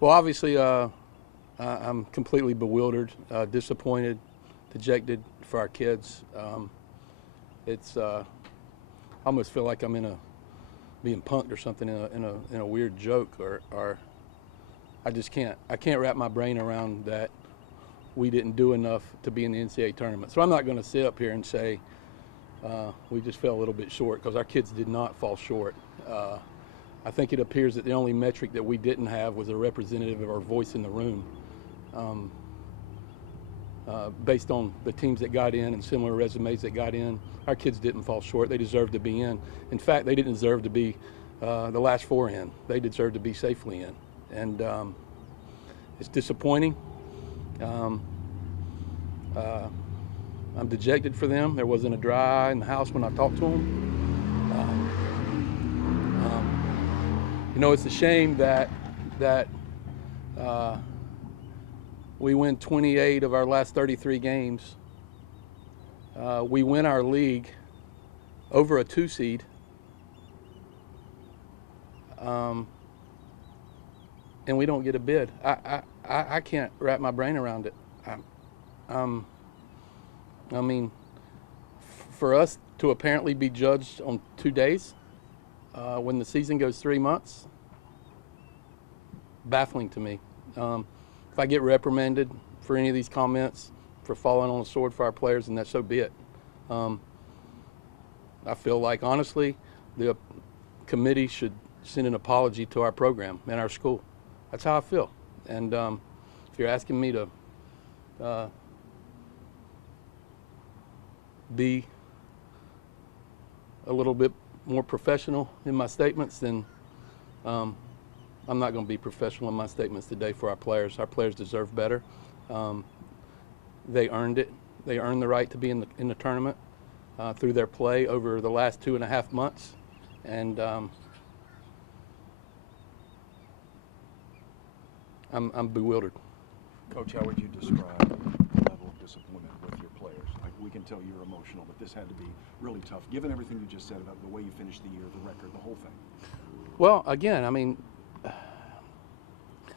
Well, obviously, I'm completely bewildered, disappointed, dejected for our kids. I almost feel like I'm being punked or something in a weird joke, or I just can't wrap my brain around that we didn't do enough to be in the NCAA tournament. So I'm not going to sit up here and say we just fell a little bit short, because our kids did not fall short. I think it appears that the only metric that we didn't have was a representative of our voice in the room. Based on the teams that got in and similar resumes that got in, our kids didn't fall short. They deserved to be in. In fact, they didn't deserve to be the last four in. They deserved to be safely in. And it's disappointing. I'm dejected for them. There wasn't a dry eye in the house when I talked to them. It's a shame that we win 28 of our last 33 games. We win our league over a 2 seed. And we don't get a bid. I can't wrap my brain around it. I mean, for us to apparently be judged on 2 days when the season goes 3 months, baffling to me. If I get reprimanded for any of these comments, for falling on the sword for our players, then that's so be it. I feel like, honestly, the committee should send an apology to our program and our school. That's how I feel. And if you're asking me to be a little bit more professional in my statements, then I'm not going to be professional in my statements today for our players. Our players deserve better. They earned it. They earned the right to be in the tournament through their play over the last 2.5 months. And I'm bewildered. Coach, how would you describe the level of disappointment with your players? Like, we can tell you're emotional, but this had to be really tough, given everything you just said about the way you finished the year, the record, the whole thing. Well, again, I mean,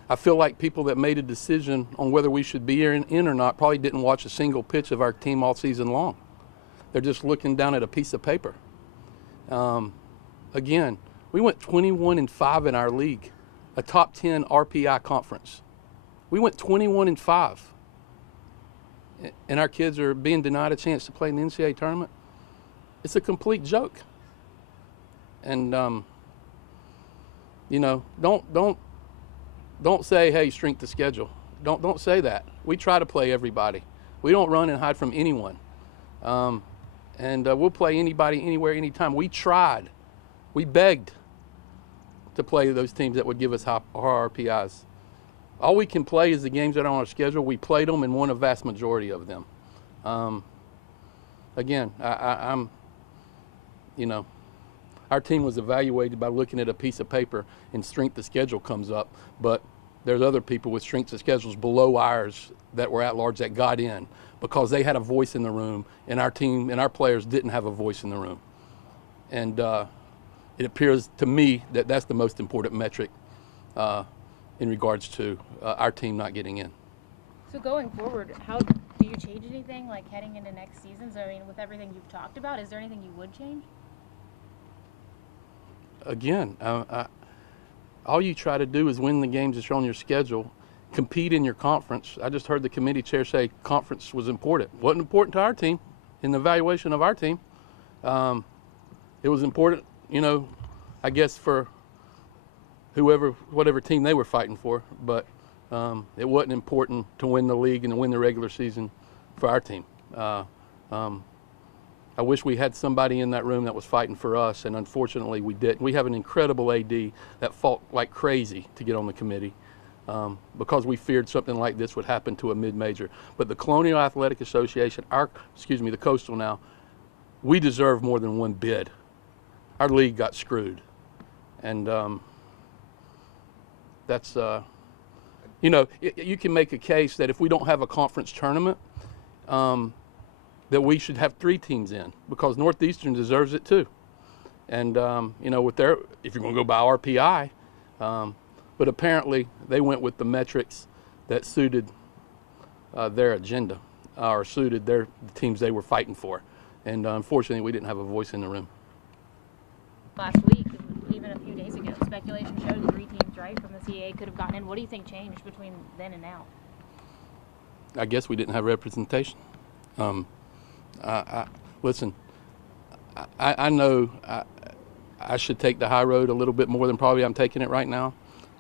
I feel like people that made a decision on whether we should be in or not probably didn't watch a single pitch of our team all season long. They're just looking down at a piece of paper. Again, we went 21-5 in our league, a top 10 RPI conference. We went 21-5, and our kids are being denied a chance to play in the NCAA tournament. It's a complete joke. And don't say, hey, shrink the schedule. Don't say that. We try to play everybody. We don't run and hide from anyone. And we'll play anybody, anywhere, anytime. We tried. We begged to play those teams that would give us high RPIs. All we can play is the games that are on our schedule. We played them and won a vast majority of them. Again, our team was evaluated by looking at a piece of paper and strength of schedule comes up, but there's other people with strengths of schedules below ours that were at large that got in because they had a voice in the room, and our team and our players didn't have a voice in the room. And it appears to me that that's the most important metric in regards to our team not getting in. So going forward, how do you change anything, like heading into next season? So, I mean, with everything you've talked about, is there anything you would change? Again, all you try to do is win the games that are on your schedule, compete in your conference. I just heard the committee chair say conference was important. It wasn't important to our team in the evaluation of our team. It was important, I guess, for whatever team they were fighting for, but it wasn't important to win the league and to win the regular season for our team. I wish we had somebody in that room that was fighting for us, and unfortunately we didn't. We have an incredible AD that fought like crazy to get on the committee because we feared something like this would happen to a mid-major. But the Colonial Athletic Association, the Coastal now, we deserve more than one bid. Our league got screwed. And that's, you can make a case that if we don't have a conference tournament, that we should have 3 teams in because Northeastern deserves it too. And, if you're going to go by RPI, But apparently they went with the metrics that suited their agenda or suited the teams they were fighting for. And unfortunately, we didn't have a voice in the room. Last week, even a few days ago, speculation showed 3 teams right from the CAA could have gotten in. What do you think changed between then and now? I guess we didn't have representation. Listen, I know I should take the high road a little bit more than probably I'm taking it right now,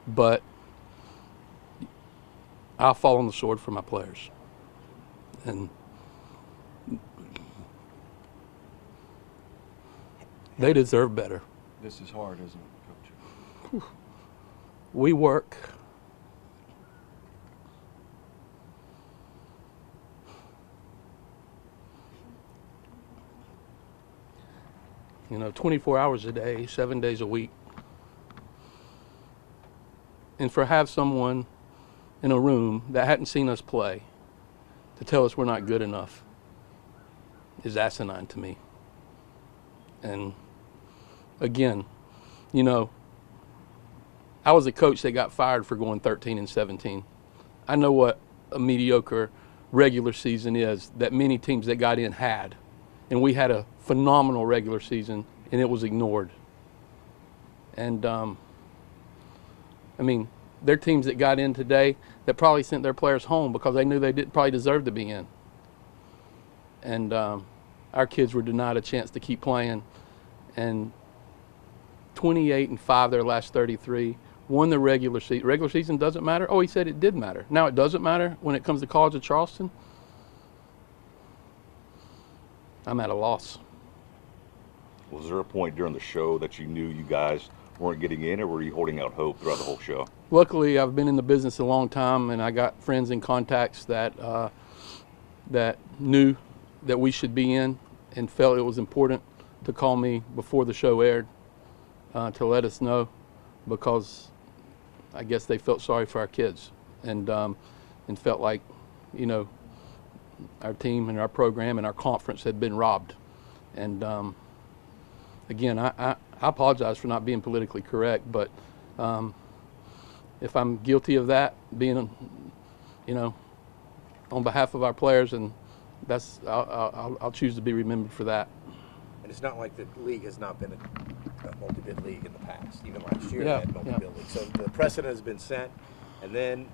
but I'll fall on the sword for my players. And they deserve better. This is hard, isn't it, Coach? We work. You know, 24 hours a day, 7 days a week. And for have someone in a room that hadn't seen us play to tell us we're not good enough is asinine to me. And again, you know, I was a coach that got fired for going 13-17. I know what a mediocre regular season is that many teams that got in had. And we had a phenomenal regular season, and it was ignored. And, I mean, there are teams that got in today that probably sent their players home because they knew they didn't probably deserve to be in. And our kids were denied a chance to keep playing. And 28-5 their last 33, won the regular season. Regular season doesn't matter? Oh, he said it did matter. Now it doesn't matter when it comes to College of Charleston? I'm at a loss. Was there a point during the show that you knew you guys weren't getting in, or were you holding out hope throughout the whole show? Luckily, I've been in the business a long time, and I got friends and contacts that that knew that we should be in and felt it was important to call me before the show aired to let us know, because I guess they felt sorry for our kids and felt like, you know, our team and our program and our conference had been robbed. And again, I apologize for not being politically correct, but if I'm guilty of that, being, you know, on behalf of our players, and that's I'll choose to be remembered for that. And it's not like the league has not been a multi-bid league in the past. Even last year, Yeah, they had multi-bid league. So the precedent has been set. And then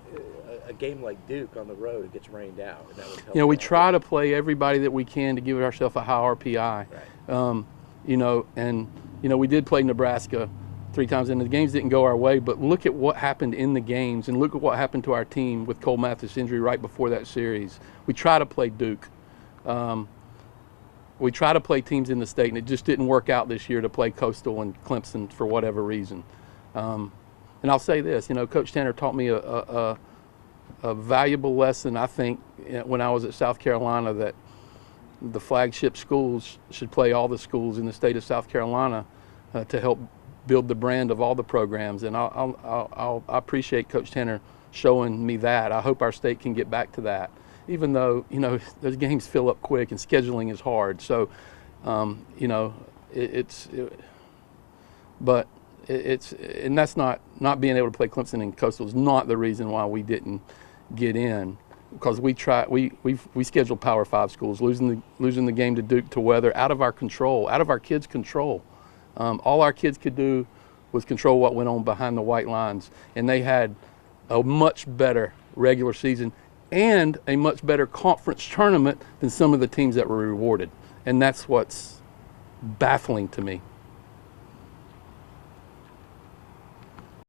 a game like Duke on the road, it gets rained out. And that would help. You know, we try to play everybody that we can to give ourselves a high RPI. Right. You know, and, you know, we did play Nebraska 3 times, and the games didn't go our way. But look at what happened in the games, and look at what happened to our team with Cole Mathis' injury right before that series. We try to play Duke. We try to play teams in the state, and it just didn't work out this year to play Coastal and Clemson for whatever reason. And I'll say this, you know, Coach Tanner taught me a valuable lesson, I think, when I was at South Carolina, that the flagship schools should play all the schools in the state of South Carolina to help build the brand of all the programs. And I appreciate Coach Tanner showing me that. I hope our state can get back to that, even though, you know, those games fill up quick and scheduling is hard. So, you know, and that's not being able to play Clemson and Coastal is not the reason why we didn't get in, because we scheduled Power 5 schools, losing the game to Duke to weather out of our control, out of our kids' control. All our kids could do was control what went on behind the white lines, and they had a much better regular season and a much better conference tournament than some of the teams that were rewarded, and that's what's baffling to me.